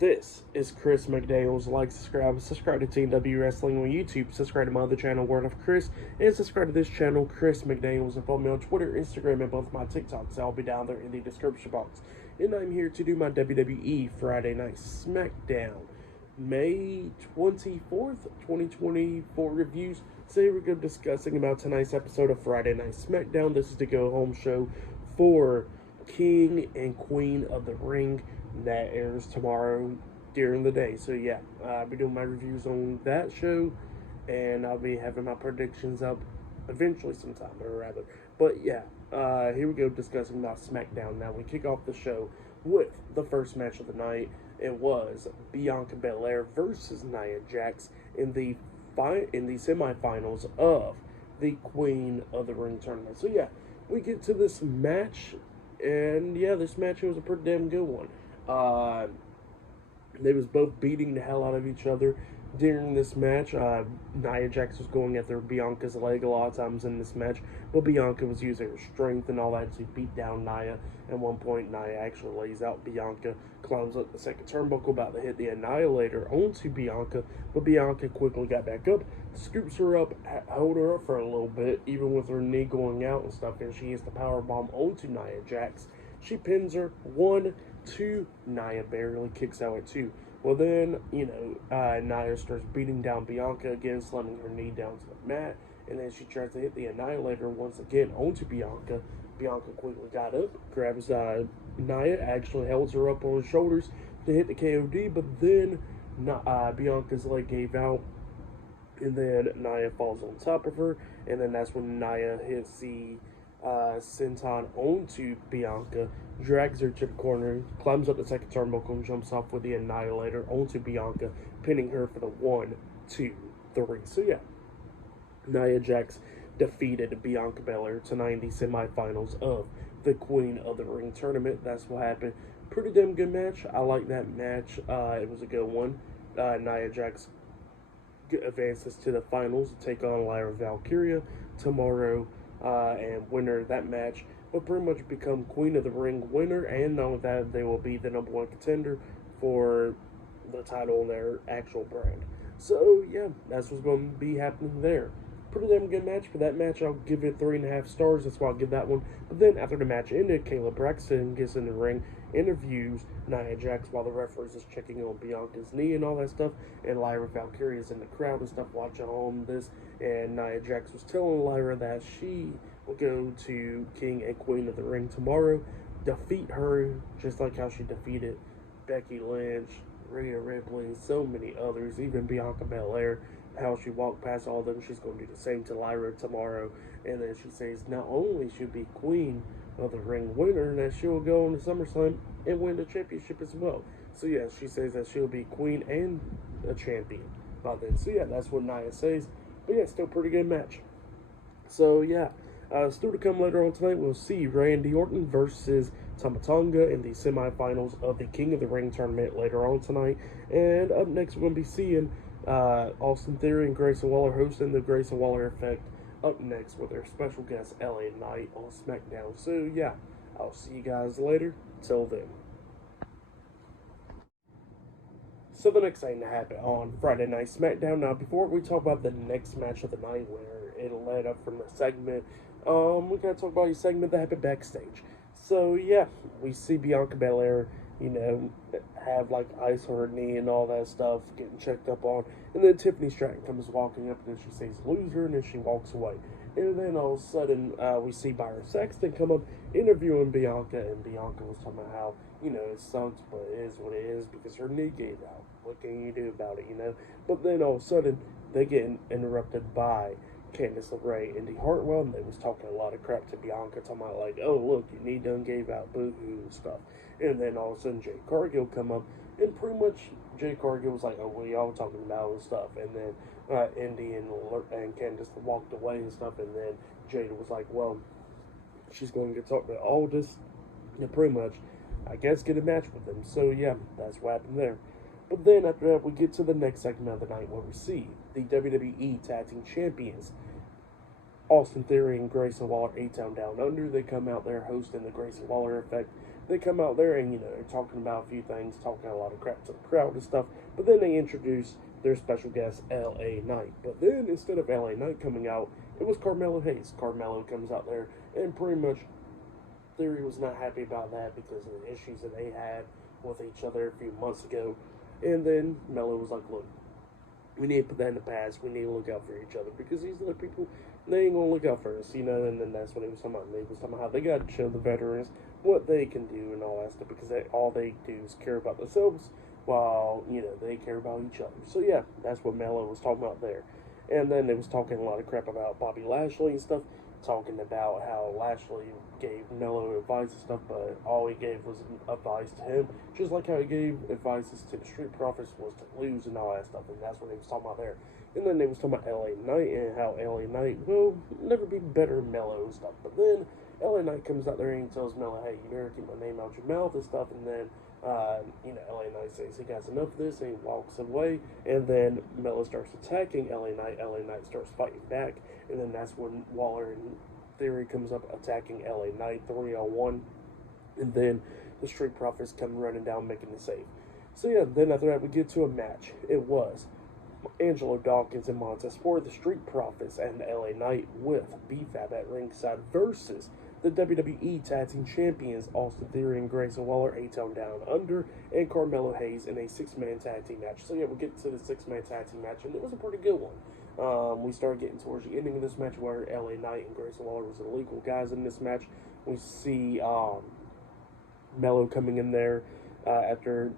This is Chris McDaniels. Like, subscribe to TW Wrestling on YouTube, subscribe to my other channel, Word of Chris, and subscribe to this channel, Chris McDaniels, and follow me on Twitter, Instagram, and both my TikToks. I'll be down there in the description box. And I'm here to do my WWE Friday Night SmackDown, May 24th, 2024 reviews. So here we go discussing about tonight's episode of Friday Night SmackDown. This is the go-home show for King and Queen of the Ring that airs tomorrow during the day. So yeah, I'll be doing my reviews on that show, and I'll be having my predictions up eventually sometime, or rather. But yeah, here we go discussing about SmackDown. Now we kick off the show with the first match of the night. It was Bianca Belair versus Nia Jax in the semifinals of the Queen of the Ring tournament. So yeah, we get to this match, and yeah, this match was a pretty damn good one. They was both beating the hell out of each other during this match. Nia Jax was going after Bianca's leg a lot of times in this match, but Bianca was using her strength and all that to beat down Nia. At one point, Nia actually lays out Bianca, climbs up the second turnbuckle, about to hit the Annihilator onto Bianca, but Bianca quickly got back up, scoops her up, hold her up for a little bit, even with her knee going out and stuff, and she hits the powerbomb onto Nia Jax. She pins her 1-2. Nia barely kicks out at 2. Well, then, Nia starts beating down Bianca again, slamming her knee down to the mat, and then she tries to hit the Annihilator once again onto Bianca. Bianca quickly got up, grabs Nia, actually holds her up on her shoulders to hit the KOD, but then Bianca's leg gave out, and then Nia falls on top of her, and then that's when Nia hits the senton onto Bianca, drags her to the corner, climbs up the second turnbuckle, and jumps off with the Annihilator onto Bianca, pinning her for the 1, 2, 3. So yeah, Nia Jax defeated Bianca Belair tonight in the semifinals of the Queen of the Ring tournament. That's what happened. Pretty damn good match. I like that match. It was a good one. Nia Jax advances to the finals to take on Lyra Valkyria tomorrow, and winner of that match will pretty much become Queen of the Ring winner, and not only that, they will be the number 1 contender for the title in their actual brand. So yeah, that's what's going to be happening there. Pretty damn good match. For that match, I'll give it 3.5 stars. That's why I'll give that one. But then after the match ended, Kayla Braxton gets in the ring, interviews Nia Jax while the referee is checking on Bianca's knee and all that stuff. And Lyra Valkyria is in the crowd and stuff watching all this. And Nia Jax was telling Lyra that she will go to King and Queen of the Ring tomorrow, defeat her just like how she defeated Becky Lynch, Rhea Ripley, so many others, even Bianca Belair. How she walked past all of them, she's going to do the same to Lyra tomorrow. And then she says not only she'll be Queen of the Ring winner, that she'll go on to SummerSlam and win the championship as well. So yeah, she says that she'll be Queen and a champion by then. So yeah, that's what Nia says. But yeah, still pretty good match. So yeah, still to come later on tonight, we'll see Randy Orton versus Tama Tonga in the semifinals of the King of the Ring tournament later on tonight. And up next, we're going to be seeing Austin Theory and Grayson Waller hosting the Grayson Waller Effect up next with their special guest LA Knight on SmackDown. So yeah, I'll see you guys later. Till then. So the next thing to happen on Friday Night SmackDown. Now, before we talk about the next match of the night, where it led up from the segment, we gotta talk about a segment that happened backstage. So yeah, we see Bianca Belair, have like ice on her knee and all that stuff, getting checked up on. And then Tiffany Stratton comes walking up, and then she says loser, and then she walks away. And then all of a sudden, we see Byron Saxton come up interviewing Bianca, and Bianca was talking about how, it sucks, but it is what it is because her knee gave out. What can you do about it, But then all of a sudden, they get interrupted by Candice LeRae and Indy Hartwell, and they was talking a lot of crap to Bianca, talking about like, oh look, your knee done gave out, boo-hoo and stuff. And then all of a sudden Jade Cargill come up, and pretty much Jade Cargill was like, oh, what are y'all talking about and stuff. And then Indy and Candice walked away and stuff, and then Jade was like, well, she's going to talk to Aldis and pretty much, I guess, get a match with them. So yeah, that's what happened there. But then after that, we get to the next segment of the night where we see the WWE Tag Team Champions, Austin Theory and Grayson Waller, A-Town Down Under. They come out there hosting the Grayson Waller Effect they come out there and, they're talking about a few things, talking a lot of crap to the crowd and stuff. But then they introduce their special guest, LA Knight. But then instead of LA Knight coming out, it was Carmelo Hayes. Carmelo comes out there and pretty much Theory was not happy about that because of the issues that they had with each other a few months ago. And then Melo was like, look, we need to put that in the past. We need to look out for each other because these other people, they ain't going to look out for us, And then that's what he was talking about. He was talking about how they got to show the veterans what they can do and all that stuff because all they do is care about themselves while, they care about each other. So, yeah, that's what Melo was talking about there. And then they was talking a lot of crap about Bobby Lashley and stuff, talking about how Lashley gave Melo advice and stuff, but all he gave was advice to him, just like how he gave advices to the Street Profits was to lose and all that stuff, and that's what they was talking about there. And then they was talking about LA Knight and how LA Knight will never be better than Melo and stuff, but then LA Knight comes out there and he tells Melo, hey, you better keep my name out your mouth and stuff, and then LA Knight says he got enough of this, and he walks away, and then Melo starts attacking LA Knight. LA Knight starts fighting back, and then that's when Waller and Theory comes up attacking LA Knight 3-on-1, and then the Street Profits come running down making the save. So yeah, then after that we get to a match. It was Angelo Dawkins and Montez Ford, the Street Profits, and LA Knight with BFAB at ringside versus the WWE Tag Team Champions Austin Theory and Grayson Waller, A-Town Down Under, and Carmelo Hayes in a 6-man tag team match. So yeah, we'll get to the 6-man tag team match, and it was a pretty good one. We started getting towards the ending of this match where LA Knight and Grayson Waller was the legal guys in this match. We see Melo coming in there after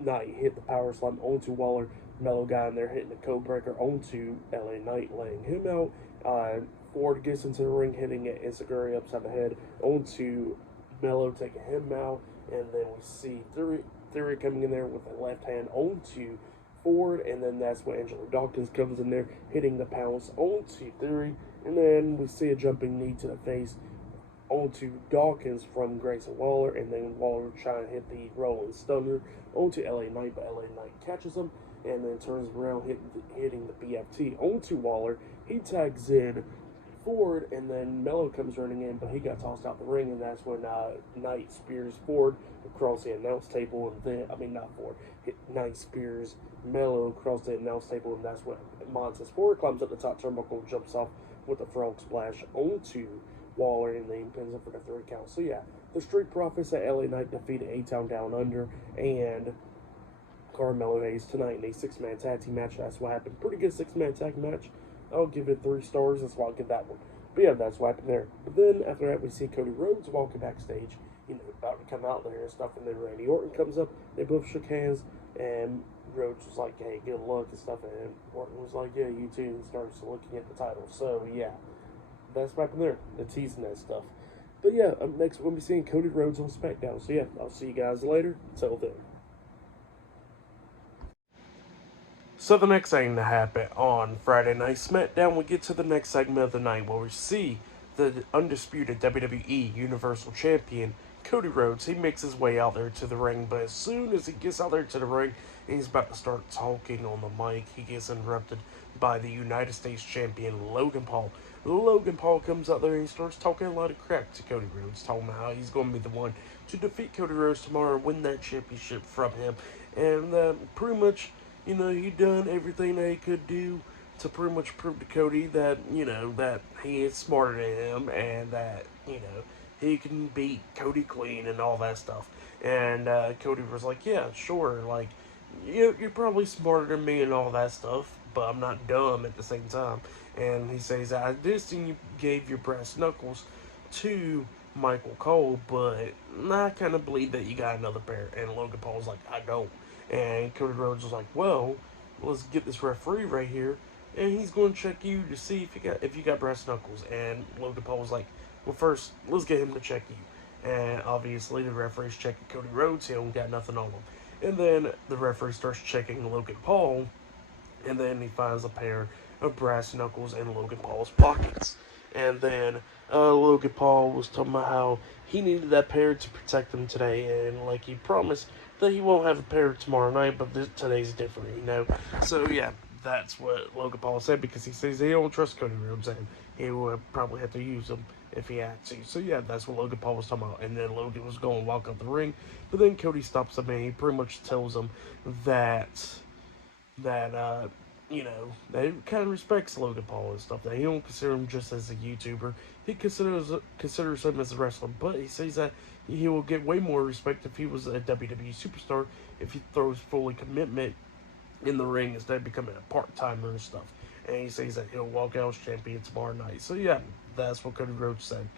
Knight hit the power slam onto Waller. Melo got in there hitting the code breaker onto LA Knight, laying him out. Ford gets into the ring, hitting an Enziguri upside the head onto Melo, taking him out. And then we see Theory coming in there with a left hand onto Ford, and then that's when Angelo Dawkins comes in there, hitting the pounce onto Theory. And then we see a jumping knee to the face onto Dawkins from Grayson Waller, and then Waller trying to hit the rolling stunner onto LA Knight, but LA Knight catches him and then turns around, hitting the BFT onto Waller. He tags in Ford, and then Melo comes running in, but he got tossed out the ring, and that's when Knight spears Ford across the announce table, and then, not Ford, Knight spears Melo across the announce table, and that's when Montez Ford climbs up the top turnbuckle and jumps off with a frog splash onto Waller, and then pins him for the 3 count. So yeah, the Street Profits at LA Knight defeated A-Town Down Under and Carmelo Hayes tonight in a 6-man tag team match. That's what happened. Pretty good 6-man tag match. I'll give it 3 stars. That's why I'll give that one. But yeah, that's what happened there. But then after that, we see Cody Rhodes walking backstage, about to come out there and stuff. And then Randy Orton comes up. They both shook hands, and Rhodes was like, hey, good luck and stuff. And Orton was like, yeah, you too. And starts looking at the title. So yeah, that's what happened there. The teasing that stuff. But yeah, up next, we'll be seeing Cody Rhodes on SmackDown. So yeah, I'll see you guys later. Till then. So the next thing to happen on Friday Night SmackDown, we get to the next segment of the night where we see the undisputed WWE Universal Champion, Cody Rhodes. He makes his way out there to the ring, but as soon as he gets out there to the ring and he's about to start talking on the mic, he gets interrupted by the United States Champion, Logan Paul. Logan Paul comes out there and he starts talking a lot of crap to Cody Rhodes, talking about how he's going to be the one to defeat Cody Rhodes tomorrow and win that championship from him. And pretty much, he done everything that he could do to pretty much prove to Cody that, that he is smarter than him and that, he can beat Cody clean and all that stuff. And Cody was like, yeah, sure, like, you're probably smarter than me and all that stuff, but I'm not dumb at the same time. And he says, I did see you gave your brass knuckles to Michael Cole, but I kind of believe that you got another pair. And Logan Paul's like, I don't. And Cody Rhodes was like, well, let's get this referee right here, and he's going to check you to see if you got brass knuckles. And Logan Paul was like, well, first, let's get him to check you. And obviously, the referee's checking Cody Rhodes. He don't got nothing on him. And then the referee starts checking Logan Paul, and then he finds a pair of brass knuckles in Logan Paul's pockets. And then Logan Paul was talking about how he needed that pair to protect him today, and like he promised that he won't have a pair tomorrow night, but today's different, So yeah, that's what Logan Paul said, because he says he don't trust Cody Rhodes, and he will probably have to use them if he had to. So yeah, that's what Logan Paul was talking about. And then Logan was going to walk out the ring, but then Cody stops him and he pretty much tells him that that that he kind of respects Logan Paul and stuff. That he don't consider him just as a YouTuber. He considers him as a wrestler, but he says that he will get way more respect if he was a WWE superstar if he throws fully commitment in the ring instead of becoming a part-timer and stuff. And he says that he'll walk out as champion tomorrow night. So yeah, that's what Cody Rhodes said.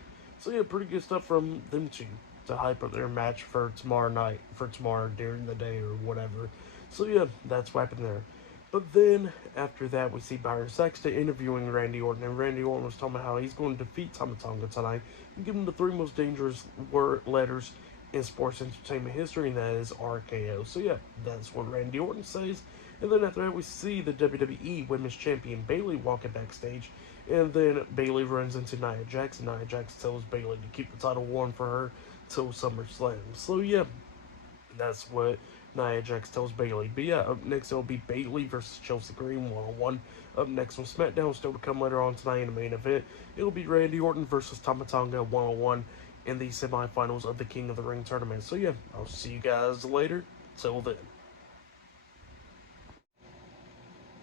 So yeah, pretty good stuff from them two to hype up their match for tomorrow night, for tomorrow during the day or whatever. So yeah, that's what happened there. But then after that, we see Byron Saxton interviewing Randy Orton, and Randy Orton was talking about how he's going to defeat Tama Tonga tonight and give him the three most dangerous letters in sports entertainment history, and that is RKO. So yeah, that's what Randy Orton says. And then after that, we see the WWE Women's Champion Bayley walking backstage, and then Bayley runs into Nia Jax, and Nia Jax tells Bayley to keep the title warm for her till SummerSlam. So yeah, that's what Nia Jax tells Bayley. But yeah, up next it'll be Bayley versus Chelsea Green 1-on-1. Up next on SmackDown, still to come later on tonight in the main event, it'll be Randy Orton versus Tama Tonga 1-on-1 in the semifinals of the King of the Ring tournament. So yeah, I'll see you guys later. Till then.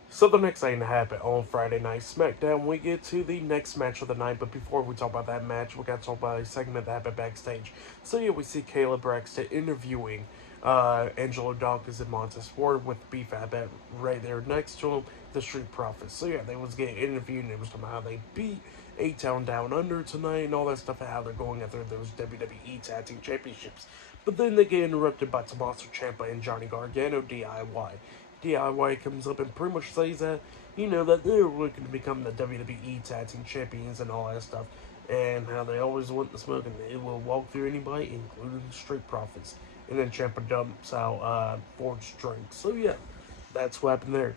So the next thing to happen on Friday Night SmackDown, we get to the next match of the night. But before we talk about that match, we got to talk about a segment that happened backstage. So yeah, we see Kayla Braxton interviewing Angelo Dawkins and Montez Ford with B-Fab right there next to him, the Street Profits. So yeah, they was getting interviewed and it was talking about how they beat A-Town Down Under tonight and all that stuff and how they're going after those WWE Tag Team Championships. But then they get interrupted by Tommaso Ciampa and Johnny Gargano, DIY. DIY comes up and pretty much says that, that they're looking to become the WWE Tag Team Champions and all that stuff. And how they always want the smoke and they will walk through anybody, including the Street Profits. And then Ciampa dumps out Ford's drink. So yeah, that's what happened there.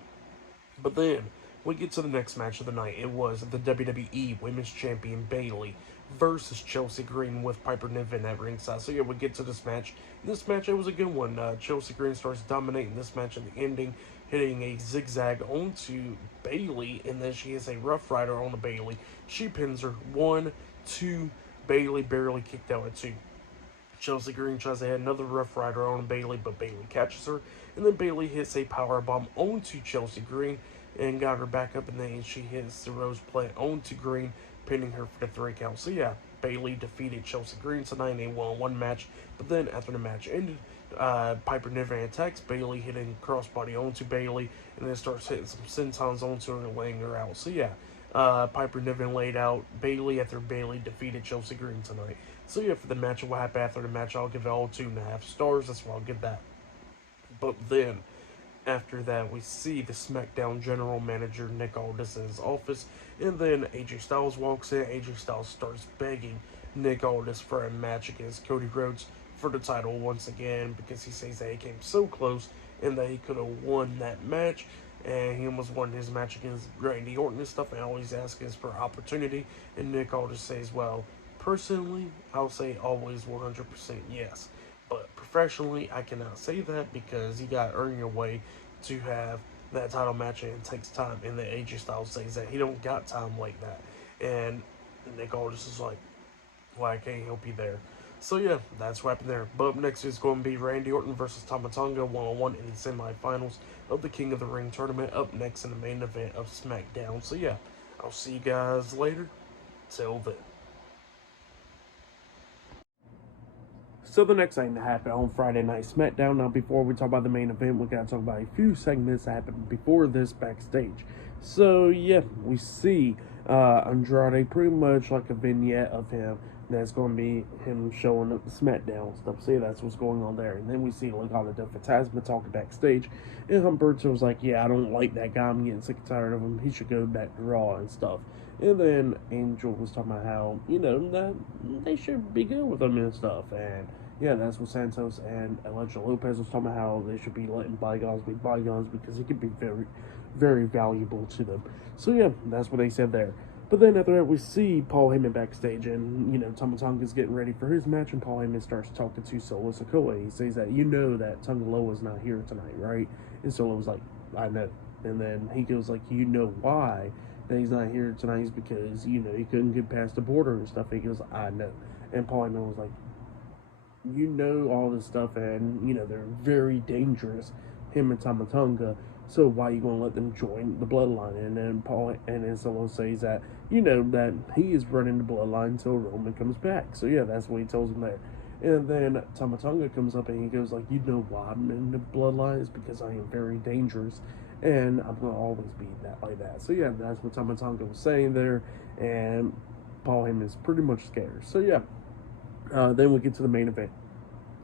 But then, we get to the next match of the night. It was the WWE Women's Champion Bayley versus Chelsea Green with Piper Niven at ringside. So yeah, we get to this match. This match, it was a good one. Chelsea Green starts dominating this match in the ending, hitting a zigzag onto Bayley, and then she has a Rough Rider on the Bayley. She pins her 1, 2, Bayley barely kicked out at 2. Chelsea Green tries to hit another Rough Rider on Bayley, but Bayley catches her, and then Bayley hits a powerbomb onto Chelsea Green and got her back up, and then she hits the Rose Plant onto Green, pinning her for the 3 count. So yeah, Bayley defeated Chelsea Green tonight in a 1-on-1 match. But then after the match ended, Piper Niven attacks Bayley, hitting crossbody onto Bayley, and then starts hitting some sentons onto her, laying her out. So yeah, Piper Niven laid out Bayley after Bayley defeated Chelsea Green tonight. So yeah, for the match and what happened after the match, I'll give it all 2.5 stars. That's what I'll give that. But then, after that, we see the SmackDown General Manager Nick Aldis in his office, and then AJ Styles walks in. AJ Styles starts begging Nick Aldis for a match against Cody Rhodes for the title once again, because he says that he came so close and that he could have won that match, and he almost won his match against Randy Orton and stuff, and always asking for opportunity. And Nick Aldis says, well, personally, I'll say always 100% yes. But professionally, I cannot say that because you got to earn your way to have that title match, and it takes time. And then AJ Styles says that he don't got time like that. And Nick Aldis is like, well, I can't help you there. So yeah, that's what happened there. But up next is going to be Randy Orton versus Tama Tonga 1-on-1 in the semifinals of the King of the Ring tournament. Up next in the main event of SmackDown. So yeah, I'll see you guys later. Till then. So the next thing that happened on Friday Night SmackDown. Now, before we talk about the main event, we gotta talk about a few segments that happened before this backstage. So yeah, we see Andrade, pretty much like a vignette of him. That's going to be him showing up the SmackDown stuff. So yeah, that's what's going on there. And then we see Legado del Fantasma talking backstage, and Humberto was like, yeah, I don't like that guy. I'm getting sick and tired of him. He should go back to Raw and stuff. And then Angel was talking about how, that they should be good with him and stuff. And yeah, that's what Santos and Elijah Lopez was talking about, how they should be letting bygones be bygones because he could be very, very valuable to them. So yeah, that's what they said there. But then after that, we see Paul Heyman backstage, and, Tama Tonga's getting ready for his match, and Paul Heyman starts talking to Solo Sikoa. He says that, that Tonga Loa's not here tonight, right? And Solo was like, I know. And then he goes like, you know why? that he's not here tonight is because, you know, he couldn't get past the border and stuff. And he goes, I know. And Paul Heyman was like, you know all this stuff, and, you know, they're very dangerous, him and Tama Tonga. So why are you going to let them join the bloodline? And then Paul and then Solo says that, you know, that he is running the bloodline until Roman comes back. So yeah, that's what he tells him there. And then Tama Tonga comes up and he goes like, you know why I'm in the bloodline? Is because I am very dangerous, and I'm gonna always be that like that. So yeah, that's what Tama Tonga was saying there, and Paul Heyman is pretty much scared. So yeah, then we get to the main event.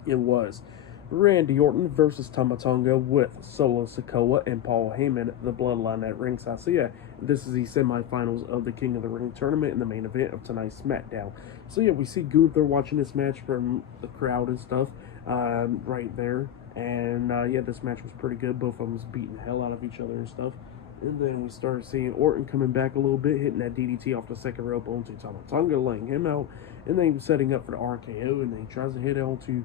It was Randy Orton versus Tama Tonga with Solo Sikoa and Paul Heyman, the Bloodline at ringside. So yeah, this is the semifinals of the King of the Ring tournament and the main event of tonight's SmackDown. So yeah, we see Gunther watching this match from the crowd and stuff right there. And yeah, this match was pretty good. Both of them was beating the hell out of each other and stuff. And then we started seeing Orton coming back a little bit, hitting that DDT off the second rope onto Tama Tonga, laying him out. And then he was setting up for the RKO, and then he tries to hit onto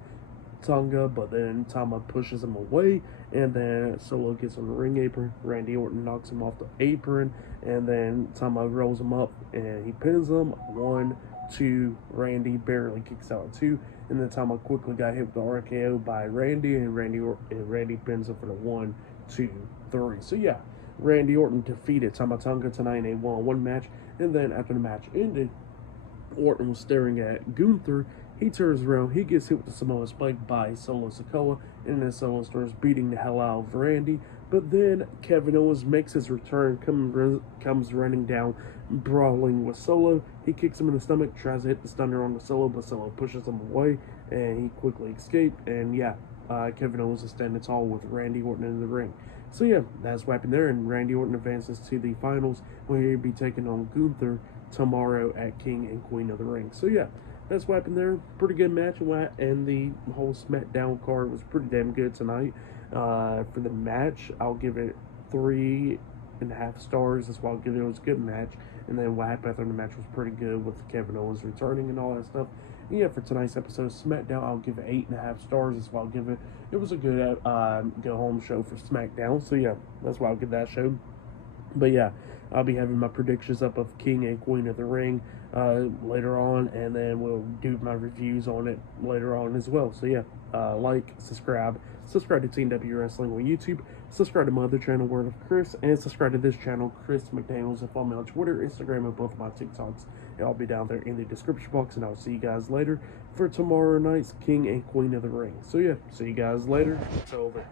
Tonga, but then Tama pushes him away, and then Solo gets on the ring apron. Randy Orton knocks him off the apron, and then Tama rolls him up, and he pins him. 1, 2, Randy barely kicks out 2, and then Tama quickly got hit with the RKO by Randy, and Randy pins him for the 1, 2, 3. So yeah, Randy Orton defeated Tama Tonga tonight in a one-on-one match, and then after the match ended, Orton was staring at Gunther. He turns around, he gets hit with the Samoa Spike by Solo Sikoa, and then Solo starts beating the hell out of Randy. But then Kevin Owens makes his return, comes running down, brawling with Solo. He kicks him in the stomach, tries to hit the stunner on the Solo, but Solo pushes him away, and he quickly escaped. And yeah, Kevin Owens is standing tall with Randy Orton in the ring. So yeah, that's what happened there, and Randy Orton advances to the finals, where he'll be taking on Gunther tomorrow at King and Queen of the Ring. So yeah, that's what happened there. Pretty good match, and the whole SmackDown card was pretty damn good tonight. For the match, I'll give it 3.5 stars. That's why I'll give it. It was a good match. And then what happened after the match was pretty good with Kevin Owens returning and all that stuff. And yeah, for tonight's episode of SmackDown, I'll give it 8.5 stars. That's why I'll give it. It was a good go home show for SmackDown. So yeah, that's why I'll give that show. But yeah, I'll be having my predictions up of King and Queen of the Ring later on, and then we'll do my reviews on it later on as well. So yeah, like, subscribe to TNW Wrestling on YouTube, subscribe to my other channel, Word of Chris, and subscribe to this channel, Chris McDaniels, and follow me on Twitter, Instagram, and both of my TikToks. It'll be down there in the description box, and I'll see you guys later for tomorrow night's King and Queen of the Ring. So yeah, see you guys later. It's over.